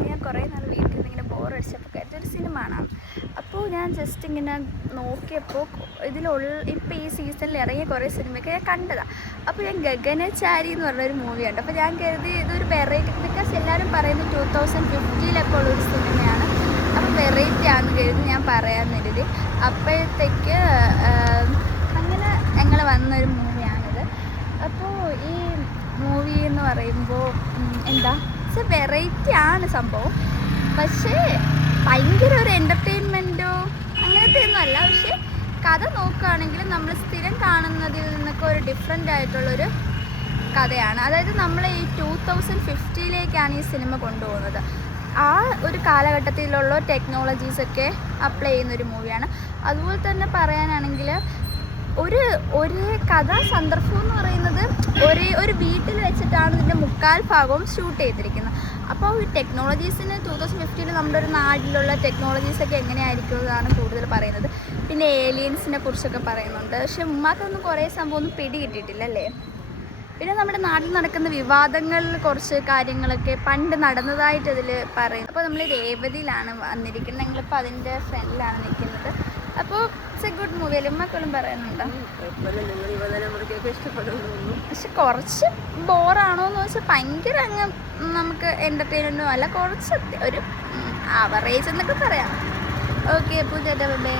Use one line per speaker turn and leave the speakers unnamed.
പിന്നെ ഞാൻ കുറേ നാൾ വീട്ടിൽ ഇങ്ങനെ ബോറടിച്ചപ്പോൾ കരുതി ഒരു സിനിമ കാണാം. അപ്പോൾ ഞാൻ ജസ്റ്റ് ഇങ്ങനെ നോക്കിയപ്പോൾ ഇതിലുള്ള ഇപ്പോൾ ഈ സീസണിൽ ഇറങ്ങിയ കുറേ സിനിമയൊക്കെ ഞാൻ കണ്ടതാണ് അപ്പോൾ ഞാൻ ഗഗനചാരി എന്ന് പറഞ്ഞൊരു മൂവി ഉണ്ട് അപ്പോൾ ഞാൻ കരുതി ഇതൊരു വെറൈറ്റി ബിക്കോസ് എല്ലാവരും പറയുന്നത് ടു തൗസൻഡ് ഫിഫ്റ്റീലൊക്കെ ഉള്ളൊരു സിനിമയാണ് അപ്പോൾ വെറൈറ്റി ആണെന്ന് കരുതി ഞാൻ പറയാൻ കരുതി. അപ്പോഴത്തേക്ക് അങ്ങനെ ഞങ്ങൾ വന്നൊരു മൂവിയാണിത് അപ്പോൾ ഈ മൂവി എന്ന് പറയുമ്പോൾ എന്താ? പക്ഷെ വെറൈറ്റി ആണ് സംഭവം. പക്ഷേ ഭയങ്കര ഒരു എന്റർടൈൻമെന്റോ അങ്ങനത്തെ ഒന്നും അല്ല. പക്ഷേ കഥ നോക്കുകയാണെങ്കിൽ നമ്മൾ സ്ഥിരം കാണുന്നതിൽ നിന്നൊക്കെ ഒരു ഡിഫറെന്റ് ആയിട്ടുള്ളൊരു കഥയാണ്. അതായത് നമ്മൾ ഈ ടൂ തൗസൻഡ് ഫിഫ്റ്റിയിലേക്കാണ് ഈ സിനിമ കൊണ്ടുപോകുന്നത്. ആ ഒരു കാലഘട്ടത്തിലുള്ള ടെക്നോളജീസൊക്കെ അപ്ലൈ ചെയ്യുന്ന ഒരു മൂവിയാണ് അതുപോലെ തന്നെ പറയാനാണെങ്കിൽ ഒരു ഒരേ കഥാ സന്ദർഭം എന്ന് പറയുന്നത് ഒരേ ഒരു വീട്ടിൽ വെച്ചിട്ടാണ് ഇതിന്റെ മുക്കാൽ ഭാഗവും ഷൂട്ട് ചെയ്തിരിക്കുന്നത്. അപ്പോൾ ഈ ടെക്നോളജീസിന് ടൂ തൗസൻഡ് ഫിഫ്റ്റീനിൽ നമ്മുടെ ഒരു നാട്ടിലുള്ള ടെക്നോളജീസൊക്കെ എങ്ങനെയായിരിക്കും എന്നാണ് കൂടുതൽ പറയുന്നത്. പിന്നെ ഏലിയൻസിനെ കുറിച്ചൊക്കെ പറയുന്നുണ്ട്. പക്ഷെ ഉമ്മാക്കൊന്നും കുറേ സംഭവം ഒന്നും പിടി കിട്ടിയിട്ടില്ല അല്ലേ? പിന്നെ നമ്മുടെ നാട്ടിൽ നടക്കുന്ന വിവാദങ്ങളിൽ കുറച്ച് കാര്യങ്ങളൊക്കെ പണ്ട് നടന്നതായിട്ട് ഇതിൽ പറയും അപ്പോൾ നമ്മൾ രേവതിയിലാണ് വന്നിരിക്കുന്നത്. ഞങ്ങളിപ്പോൾ അതിന്റെ ഫ്രണ്ടിലാണ് നിൽക്കുന്നത്. അപ്പോൾ ഇറ്റ്സ് എ ഗുഡ് മൂവി എലുമക്കളും പറയുന്നുണ്ടോ. പക്ഷെ കുറച്ച് ബോറാണോ എന്ന് വെച്ചാൽ ഭയങ്കര അങ്ങ് നമുക്ക് എന്റർടൈൻമെന്റും അല്ല. കുറച്ച് ഒരു ആവറേജ് എന്നൊക്കെ പറയാം. ഓക്കെ അപ്പോൾ ചേട്ടാ ബൈ